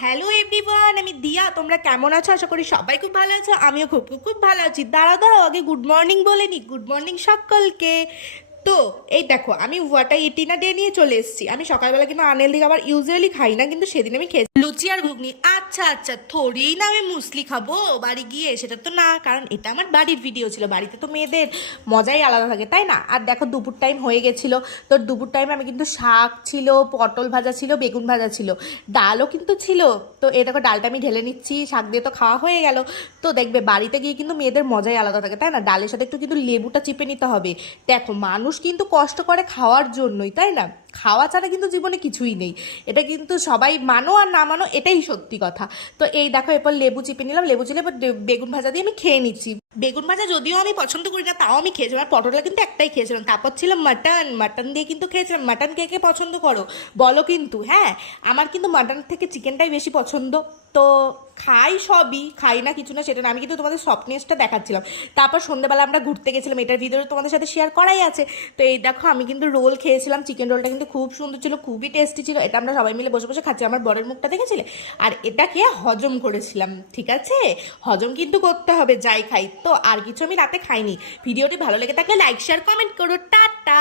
Hello everyone, আমি দিয়া। তোমরা কেমন আছো? আশা করি সবাই খুব ভালো আছো। আমিও খুব খুব খুব ভালো আছি। দাঁড়াও আগে গুড মর্নিং বলে নি। গুড মর্নিং সকলকে। তো এই দেখো, আমি ওয়াটার ইটিনা ডে নিয়ে চলে এসেছি। আমি সকালবেলা কিন্তু আনহেলদি খাবার ইউজুয়ালি খাই না, কিন্তু সেদিন আমি খেয়েছি লুচি আর ঘুগনি। আচ্ছা আচ্ছা, থোড়ি না আমি মুসলি খাবো বাড়ি গিয়ে, সেটা তো না, কারণ এটা আমার বাড়ির ভিডিও ছিল। বাড়িতে তো মেয়েদের মজাই আলাদা থাকে, তাই না? আর দেখো, দুপুর টাইম হয়ে গেছিলো। তো দুপুর টাইমে আমি কিন্তু শাক ছিল, পটল ভাজা ছিল, বেগুন ভাজা ছিল, ডালও কিন্তু ছিল। তো এই দেখো, ডালটা আমি ঢেলে নিচ্ছি, শাক দিয়ে তো খাওয়া হয়ে গেল। তো দেখবে, বাড়িতে গিয়ে কিন্তু মেয়েদের মজাই আলাদা থাকে, তাই না? ডালের সাথে একটু কিন্তু লেবুটা চিপে নিতে হবে। দেখো, মানুষ কিন্তু কষ্ট করে খাওয়ার জন্যই, তাই না? খাওয়া ছাড়া কিন্তু জীবনে কিছুই নেই। এটা কিন্তু সবাই মানো আর না মানো, এটাই সত্যি কথা। তো এই দেখো, এরপর লেবু চিপে নিলাম, লেবু চিলে এবার বেগুন ভাজা দিয়ে আমি খেয়ে নিচ্ছি। বেগুন ভাজা যদিও আমি পছন্দ করি না, তাও আমি খেয়েছিলাম। আর পটলটা কিন্তু একটাই খেয়েছিলাম। তারপর ছিল মাটন, মাটন দিয়ে কিন্তু খেয়েছিলাম। মাটন কে কে পছন্দ করো বলো কিন্তু, হ্যাঁ? আমার কিন্তু মাটন থেকে চিকেনটাই বেশি পছন্দ। তো খাই, সবই খাই না কিছু না, সেটা না। আমি কিন্তু তোমাদের সফটনেসটা দেখাচ্ছিলাম। তারপর সন্ধ্যেবেলা আমরা ঘুরতে গেছিলাম, এটার ভিডিও তোমাদের সাথে শেয়ার করাই আছে। তো এই দেখো, আমি কিন্তু রোল খেয়েছিলাম। চিকেন রোলটা কিন্তু খুব সুন্দর ছিল, খুবই টেস্টি ছিল। এটা আমরা সবাই মিলে বসে বসে খাচ্ছি। আমার বরের মুখটা দেখেছিলে? আর এটা খেয়ে হজম করেছিলাম, ঠিক আছে? হজম কিন্তু করতে হবে যাই খাই। তো আর কিছু আমি রাতে খাইনি। ভিডিওটি ভালো লেগে থাকলে লাইক শেয়ার কমেন্ট করো। টাটা।